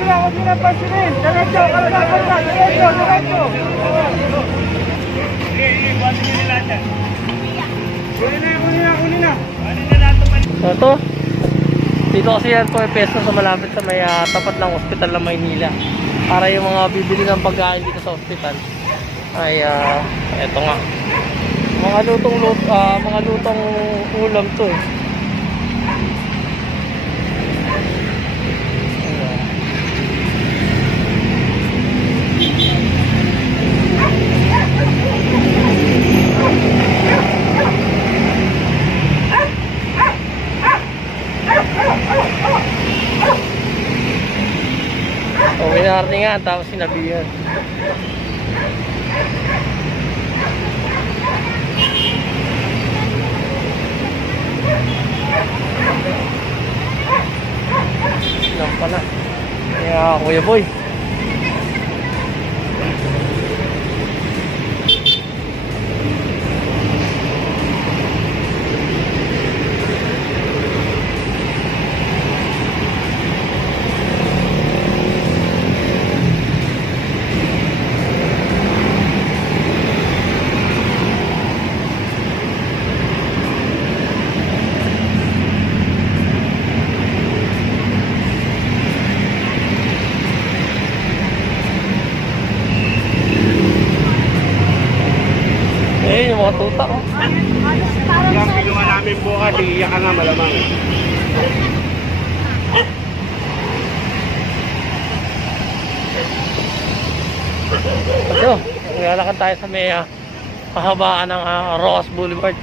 diretso lang, huwag nyo na pansinin. Diretso, karga, diretso. Kunin na. So ito, dito kasi yan po yung peso sa malapit sa may tapat ng ospital ng Maynila. Para yung mga bibili ng pagkain dito sa ospital ay eto nga. Mga lutong ulam to eh. So, winarni nga, tapos sinabihan. Silang pa na. Kaya, Kuya Boy. Eh, yung mga tuta, oh. Yung ginawa namin bukas, iiyak ka nga malamang. Ito, naglalakad tayo sa may kahabaan ng Ross Boulevard.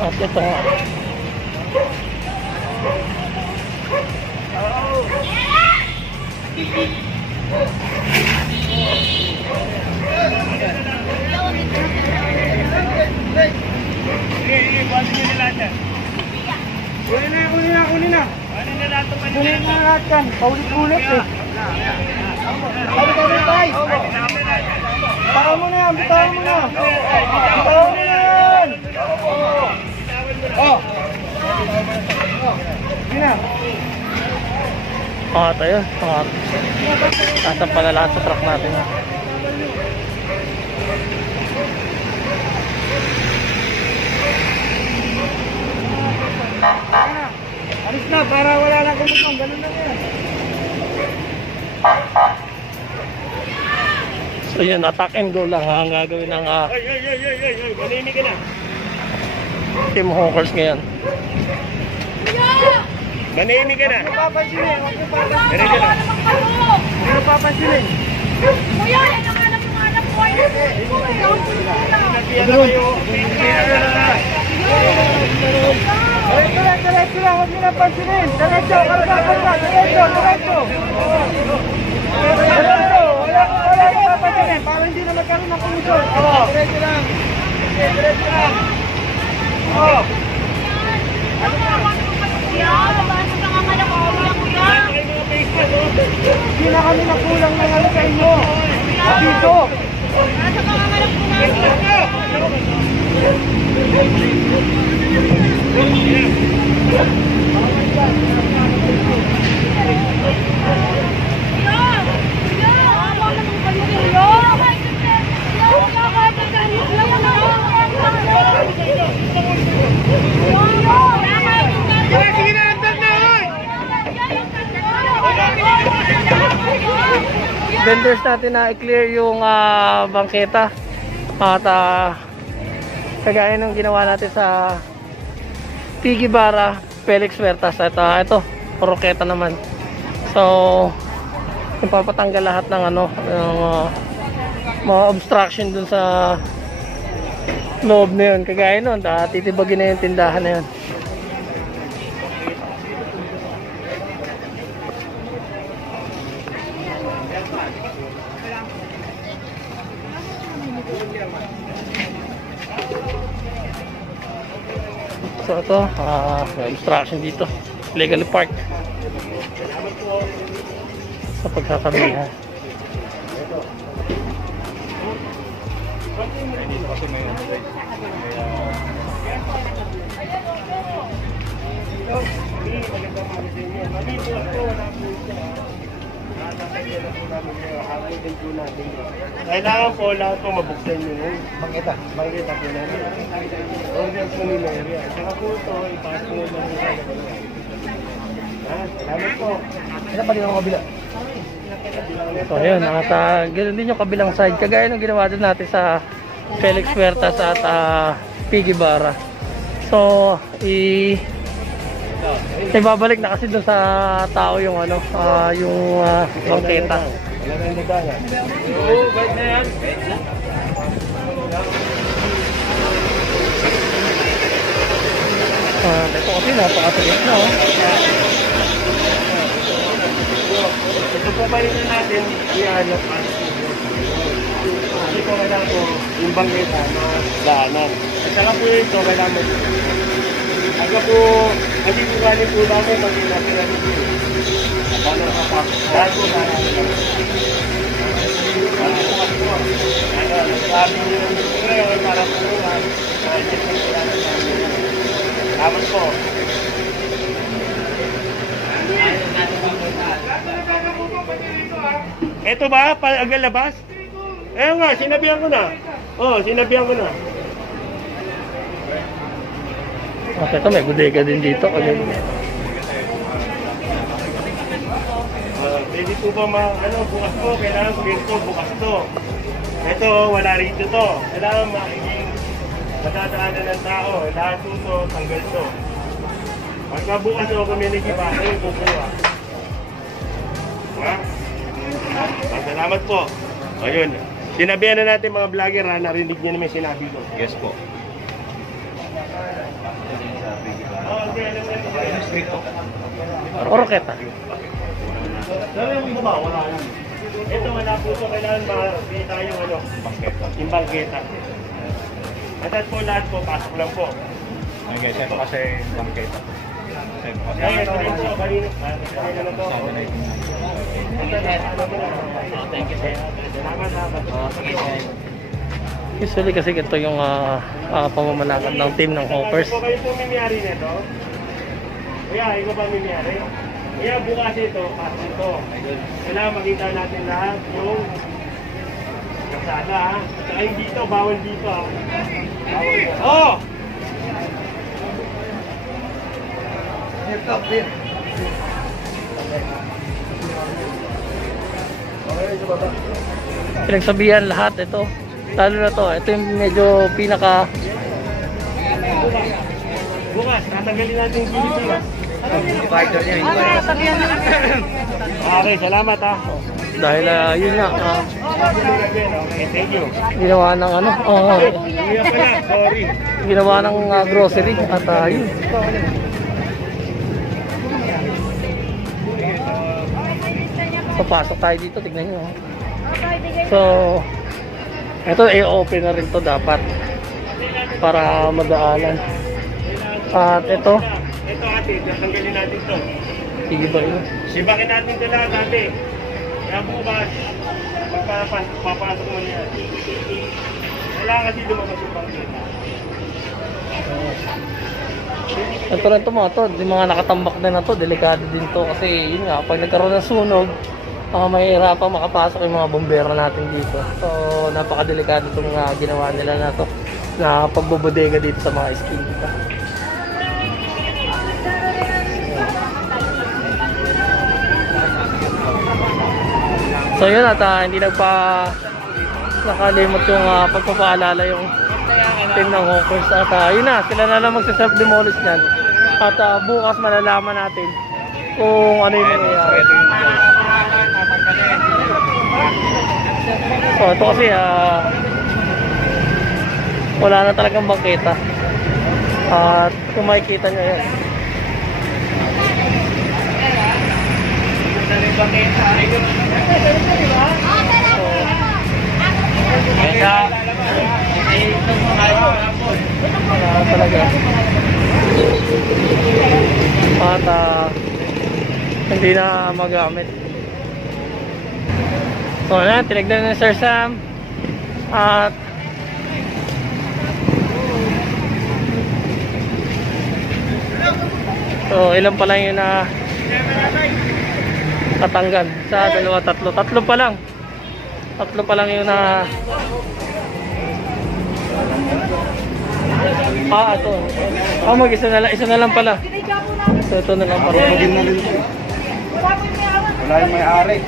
At ito nga. Kunin na. Kunin na lahat yan. Paulit-ulit eh. Tay. Bitaw mo na yan. Oh. Sige na. Tayo. Nasaan pala lahat sa truck natin. Alis na para wala lang kumutong. Ganun lang yan. So yun, attack and go lang ang gagawin ng Manini ka na. Team Hawkers ngayon. Manini ka na. Huwag papansinin. Huwag papansinin. Kuya, yan ang anak ng anak ko. Diretso lang, huwag nyo na pansinin. Diretso, karga, diretso. Wala nyo papansinin, para hindi na magkaroon ng kumusyon. Diretso lang. Hindi na kami nakulang ng ano sa inyo. Dito. Nasa pangangalap ko Vendors natin na i-clear yung bangketa at kagaya ng ginawa natin sa Tigibara, Felix Huertas at ito, Roqueta naman. So ipapatanggal lahat ng ng mga obstruction dun sa loob na yun. Kagaya nun, titibagin na yung tindahan na yun. So So ito, may obstruction dito. Legally parked. Sa pagsasabihan. Kailangan po lahat po mabuksan nyo yung bangkita po namin. Order po ni Mary. Saka po ito, ipasok nyo lang salamat po. Ano pa din ang kabila? So ayun, at ganoon din yung kabilang side. Kagaya ng ginawa din natin sa Felix Huertas at Piggy Barra. So, ibabalik na kasi doon sa tao yung ano, yung bangketa. Wala na yung nagana. Oo, bait na yan. Ito kasi napakatigas na, oh. Ito po ba yun natin ihanap at hindi po kailangan po yung bangketa na daanan. At saka po ito kailangan mo. Aga po, kasi kukanin po namin pag natin natin po. Paano kapapos? Dahil po na sabi nyo ngayon para po salamat po. Ito ba? Pag-agalabas? Eh nga, sinabihan ko na. Oo, sinabihan ko na. Okay, ito may bodega din dito. Pwede po ba bukas po? Kailangan dito, bukas to. Ito, wala rito to. Kailangan magiging matadaanan ng tao. Lahat to, tanggal to. Pagka bukas o kami nagkipasa yung kukuha. Ha? Salamat po. Ayun. Sinabihan na natin mga vlogger ha, narinig niyo naman sinabi ko. Yes po. Oroketa. Ito wala po ito. Kailangan makakita tayo yung bangketa. At po lahat po, pasok lang po. Okay, ito kasi bangketa. Ito rin po, kanina na po. Thank you sir. Salamat. Usually kasi ito yung pamamalakad ng team ng Hoppers. Kung kayo po mimiyari nito, kuya, ikaw ba mimiyari? Kuya, bukas ito, pasok ito. Kailangan makita natin lahat yung kasada ha. Saka yung dito, bawal dito ha. Bawal dito. Oh! Pinagsabihan lahat ito. Lalo na to, ito yung medyo pinaka Bukas, tatanggalin natin yung gilid nila. Okay, salamat ha. dahil yun nga Okay, thank you. ginawa ng ano, Kuya pala, sorry. ginawa ng grocery at yun. So pasok tayo dito, tignan nyo. So ito i-open na rin to dapat para madaanan. At ito Ito ate, tatanggalin natin to. sige ba yun? Sibakin natin ito lahat ate. Kaya bukas, papasok mo niya. Kailangan kasi lumabas yung bangketa. Ito rin to mga to, yung mga nakatambak din na to, delikado din to kasi yun nga, pag nagkaroon ng sunog, mahirapan makapasok yung mga bombero natin dito. So napakadelikado itong ginawa nila na to, na pagbubodega dito sa mga skin dito. So yun at hindi nakalimot yung pagpapaalala yung team ng Hoppers at yun na, sila na lang magsa-self-demolish nyan at bukas malalaman natin kung ano yung nangyayari. So ito kasi wala na talagang bangketa at kung makikita nyo yan talaga At hindi na magamit. So na, tinignan na Sir Sam. At so ilan pa lang yun na tatanggal? Sa dalawa, tatlo pa lang. Tatlo pa lang yun na ito. Mag-isa na lang, isa na lang pala. So ito na lang pala. Wala yung may-ari.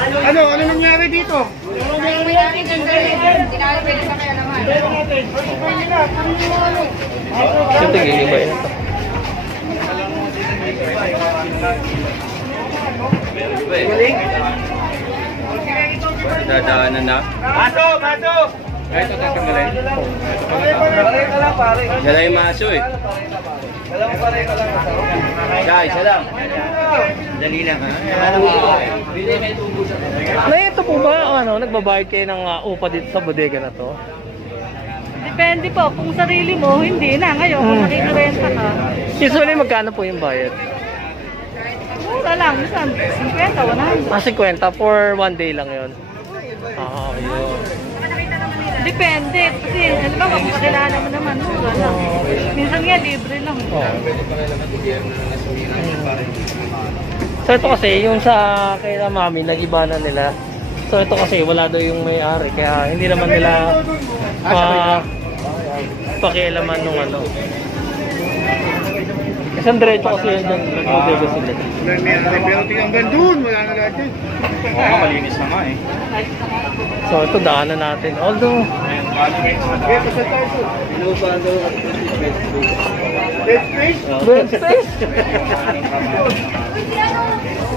Ano nangyari dito? Ito gigibay na ito. Dadaanan na. Baso! Ito tatanggalin. Pare. Wala yung maso eh. Isa lang. Dali lang ha. May ito po ba, nagbabayad kayo ng upa dito sa bodega na to? Depende po. Kung sarili mo, hindi na. Ngayon, kung nakikirenta ka, Usually, magkano po yung bayad? mura lang. Minsan, 50, 100. 50 for 1 day lang yun. Yun. Depende. Kasi, ano ba, kung kakilala mo naman, mura lang. Minsan nga, libre lang. So ito kasi, yung sa kay mami, nag-iba na nila. So ito kasi, wala daw yung may-ari. Kaya hindi naman nila pakialaman nung ano. Isang diretso kasi yun dyan. Nag-bodega sila. Pero tingnan doon, wala na lahat yun. Oo, malinis na nga eh. So ito, daanan natin. Although, bed space.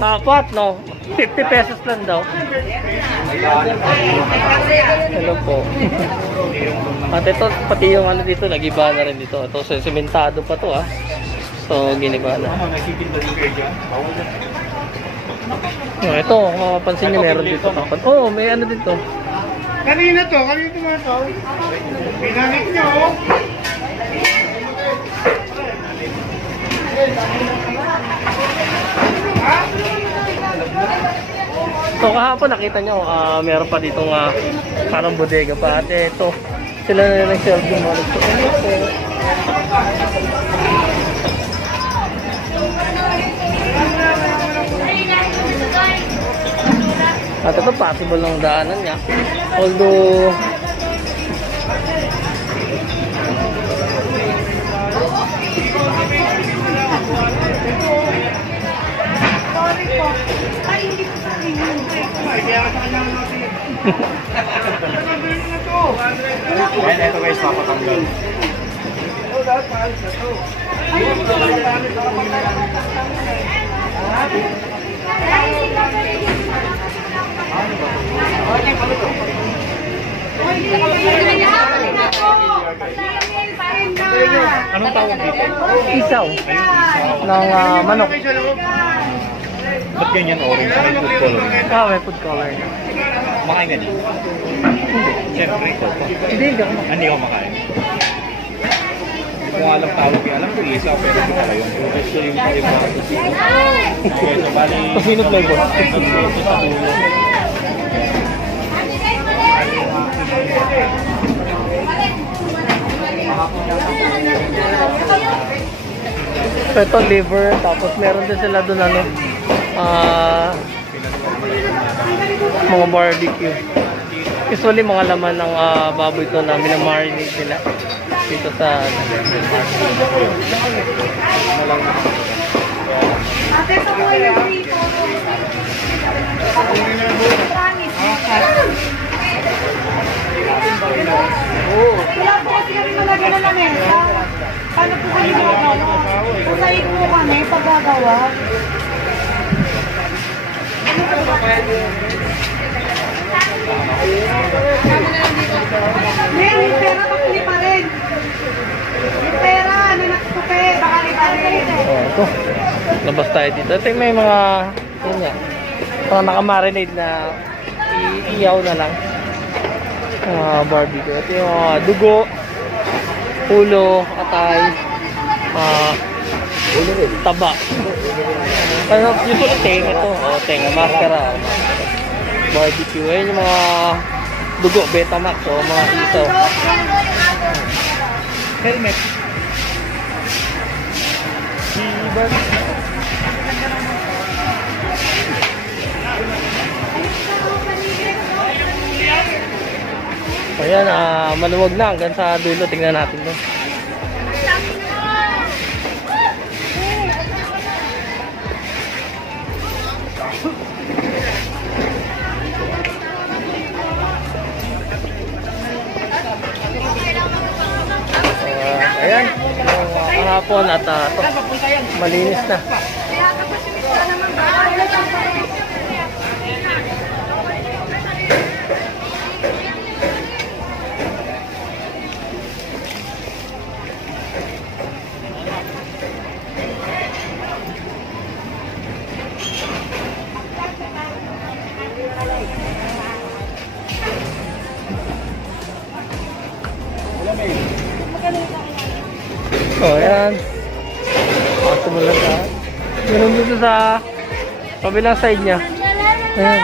Apat, no? 50 pesos lang daw. Hello po. At ito, pati yung ano dito, nag-iba na rin dito. Ito, sementado pa to So, giniba na. Ito, mapapansin nyo, meron dito. May ano dito. Kanina to mga to. Pinamit nyo. So kahapon nakita nyo, meron pa ditong parang bodega pa. At ito, sila na nag-serve yung mga nagsuko. At ito, possible ng daanan niya. Although, Sorry po. Ay, hindi ko sa inyo. Ayan, ito guys, papatanggal. anong tawag dito? Isaw ng manok. Ba't ganyan orange? May food color. May food color. Makain ka niya? Siyempre ito. Hindi Hindi ako makain. Kung alam tawag ko, alam ko isa pero hindi pala yun. Gusto yung iba. Okay, so bali... Sino flavor? Ito sa dulo. So ito liver, tapos meron din sila doon mga barbecue. Usually mga laman ng baboy ito na minamarinate nila dito sa Ate, ito po yung dito. Wala po kasi kami malagyan na lamesa. Ano po kayo gagawa? Usahin po kami paggagawa. May pera pakuli pa rin. Yung pera, nakatupe, bakali pa rin. ito. Labas tayo dito. Ito yung may mga mga nakamarinate na iiyaw na lang. Barbecue. Ito yung dugo, ulo, atay, taba. Ano, yung pala tenga ito. Tenga, maskara. Barbecue. Ayun yung mga dugo, Betamax, mga isaw. Helmet. Ayan, maluwag na hanggang sa dulo. Tingnan natin doon. Ayan, kahapon at malinis na. Ayan. Tumulan na. Ganun dito sa kabilang side niya. Ayan.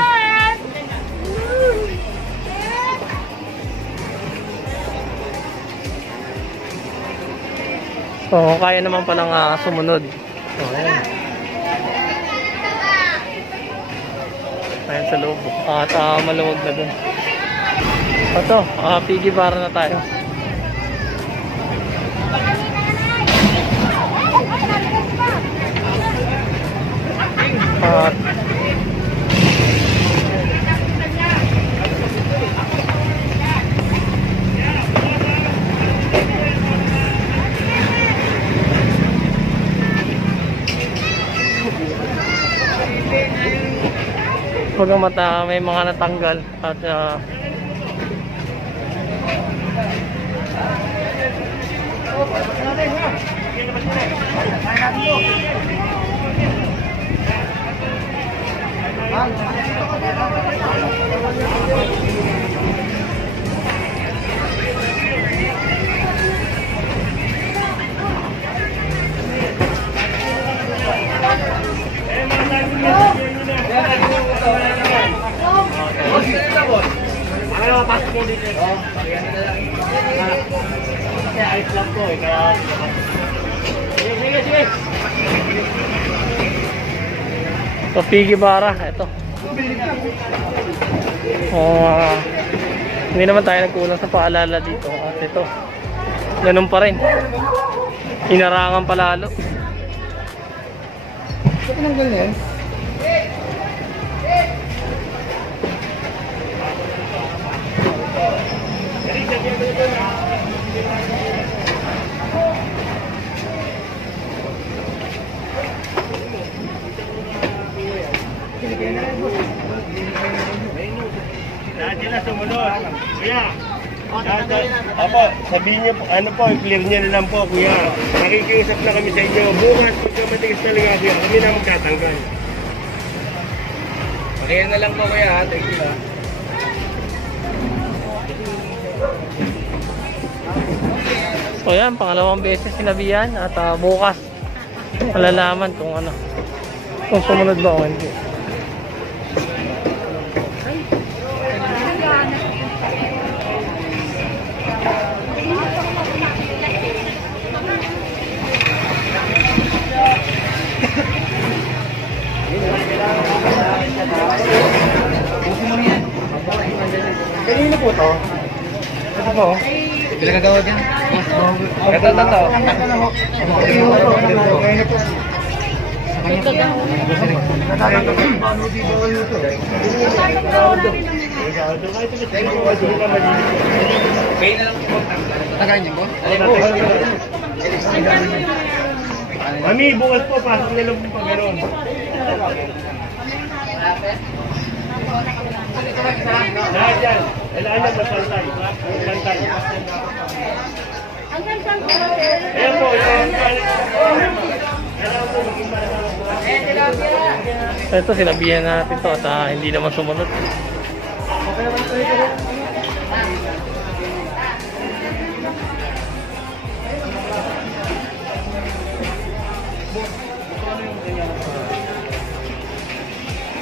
Kaya naman palang sumunod. Ayan. Ayan sa loob. At maluwag na dun. Ito, piggy bar na tayo. Pagkamata may mga natanggal at pasok mo dito. Kasi ayos lang po kaya... Sige. ito, piggy bara. Ito. Hindi naman tayo nagkulang sa paalala dito. At ito, ganun pa rin. Inarangan palalo. Ito tinanggal na yan? Dati na sumunod. Kuya. Opo, sabihin niyo po, ano po, clear niyo na lang po, kuya. Nakikiusap na kami sa inyo. Bukas, pagka matigas talaga, kuya, kami na magtatanggal. Kaya na lang po kuya, thank you ha. So yan, pangalawang beses sinabihan at bukas malalaman kung ano, kung sumunod ba o hindi. Kanino po to? Ito po? Pinagagawa dyan? Ito. Mami, bukas po, pasok na lang po pa gano'n. Lahat yan. Kailangan na masantay. Masantay. Ayan po, Ito, sinabihan natin to at hindi naman sumunod.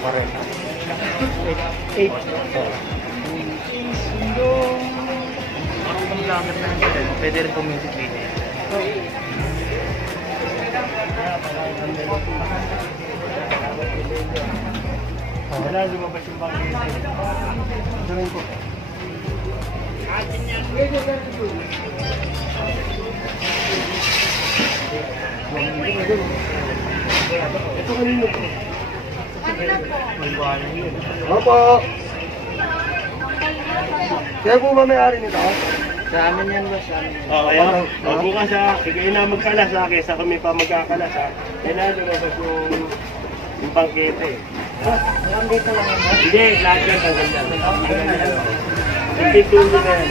8. Parang panglamat na ito. Pwede rin community clinic. Wala, lumabas yung bangketa. Ganun po. Ito kanino po? Opo. Kaya po ba may-ari nito? Sa amin yan ba? Sa amin. Kaya, bukas sige na magkalas kesa kami pa magkakalas kailangan lumabas yung bangketa eh. Dito lang yan. Hindi, lahat yan tanggal yan. Hindi tuloy na yan.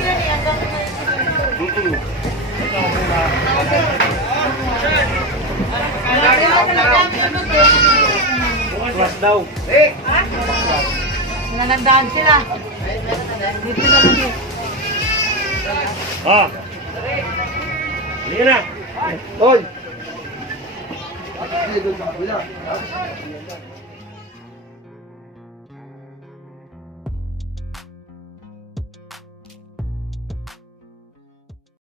Plus daw. Nanandaan sila. Dito na lang yun. Hindi na. Hoy!